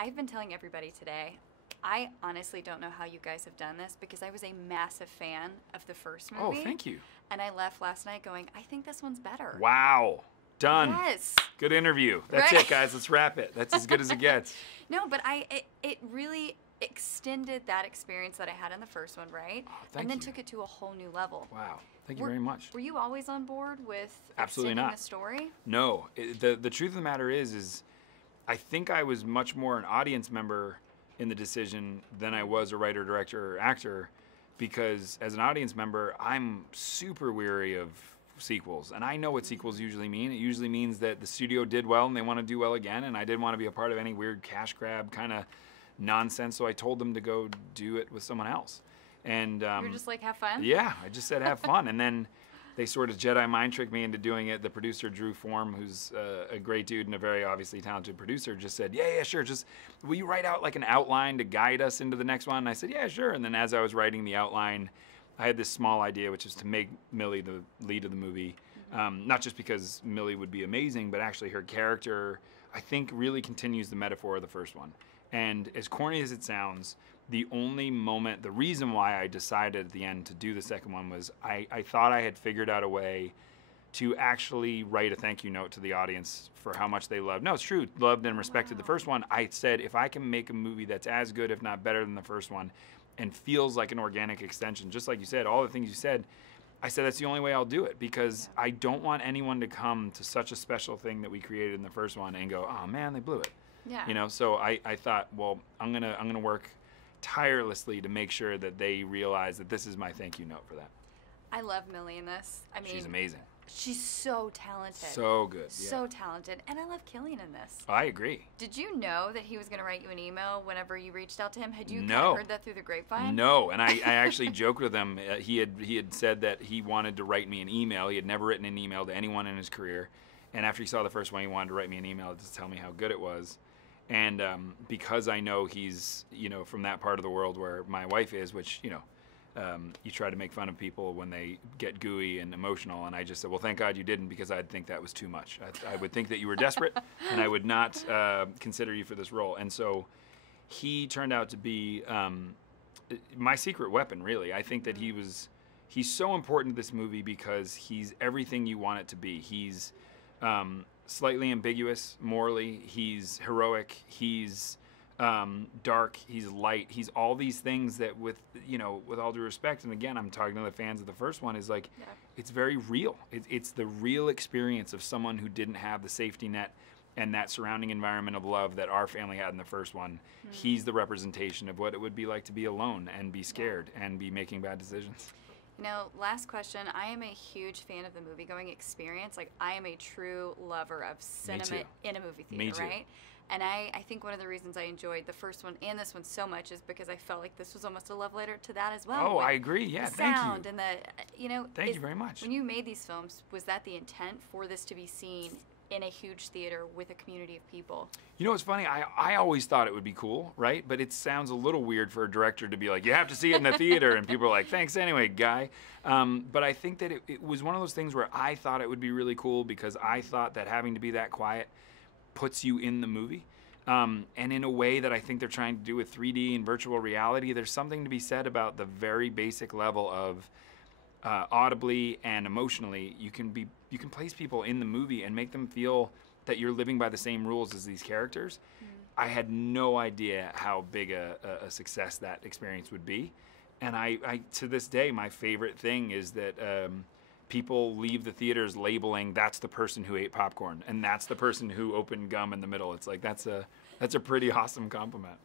I've been telling everybody today, I honestly don't know how you guys have done this because I was a massive fan of the first movie. Oh, thank you. And I left last night going, I think this one's better. Wow. Done. Yes. Good interview. That's Right? it, guys. Let's wrap it. That's as good as it gets. No, but it really extended that experience that I had in the first one, right? Oh, thank and then you. took it to a whole new level. Wow. Thank you very much. Were you always on board with Absolutely extending not. the story? No. The truth of the matter is I think I was much more an audience member in the decision than I was a writer, director, or actor, because as an audience member, I'm super weary of sequels. And I know what sequels usually mean. It usually means that the studio did well and they want to do well again, and I didn't want to be a part of any weird cash grab kind of nonsense, so I told them to go do it with someone else. And You're just like, have fun? yeah, I just said have fun. And then they sort of Jedi mind tricked me into doing it. The producer, Drew Form, who's a great dude and a very obviously talented producer, just said, yeah, sure. Just, will you write out like an outline to guide us into the next one? And I said, yeah, sure. And then as I was writing the outline, I had this small idea, which is to make Millie the lead of the movie. Not just because Millie would be amazing, but actually her character, I think, really continues the metaphor of the first one. And as corny as it sounds, the only moment, the reason why I decided at the end to do the second one was I thought I had figured out a way to actually write a thank you note to the audience for how much they loved. No, it's true, loved and respected the first one. I said, if I can make a movie that's as good, if not better than the first one, and feels like an organic extension, just like you said, all the things you said, I said that's the only way I'll do it, because I don't want anyone to come to such a special thing that we created in the first one and go, oh man, they blew it. Yeah. You know, so I thought, well, I'm gonna work tirelessly to make sure that they realize that this is my thank you note for that. I love Millie in this. I mean, She's amazing. She's so talented. So good. Yeah. So talented. And I love Killian in this. I agree. Did you know that he was going to write you an email whenever you reached out to him? Had you kind No. of heard that through the grapevine? No, and I actually joked with him. He had said that he wanted to write me an email. He had never written an email to anyone in his career. And after he saw the first one, he wanted to write me an email to tell me how good it was. And because I know he's, from that part of the world where my wife is, which, you try to make fun of people when they get gooey and emotional. And I just said, well, thank God you didn't, because I'd think that was too much. I would think that you were desperate, and I would not consider you for this role. And so he turned out to be my secret weapon, really. I think that he's so important to this movie because he's everything you want it to be. He's slightly ambiguous morally, he's heroic, he's dark, he's light, he's all these things that with all due respect, and again, I'm talking to the fans of the first one, is like, it's very real. It's the real experience of someone who didn't have the safety net and that surrounding environment of love that our family had in the first one. He's the representation of what it would be like to be alone and be scared and be making bad decisions. Last question. I am a huge fan of the movie-going experience. Like, I am a true lover of cinema in a movie theater, right? And I think one of the reasons I enjoyed the first one and this one so much is because I felt like this was almost a love letter to that as well. Oh, I agree. Yeah, thank you. The sound and the, Thank you very much. When you made these films, was that the intent for this to be seen in a huge theater with a community of people? You know what's funny? I always thought it would be cool, right? But it sounds a little weird for a director to be like, you have to see it in the theater, and people are like, thanks anyway, guy. But I think that it was one of those things where I thought it would be really cool because I thought that having to be that quiet puts you in the movie. And in a way that I think they're trying to do with 3D and virtual reality, there's something to be said about the very basic level of audibly and emotionally, you can place people in the movie and make them feel that you're living by the same rules as these characters. I had no idea how big a success that experience would be. And I to this day, my favorite thing is that people leave the theaters labeling, that's the person who ate popcorn and that's the person who opened gum in the middle. It's like, that's a pretty awesome compliment.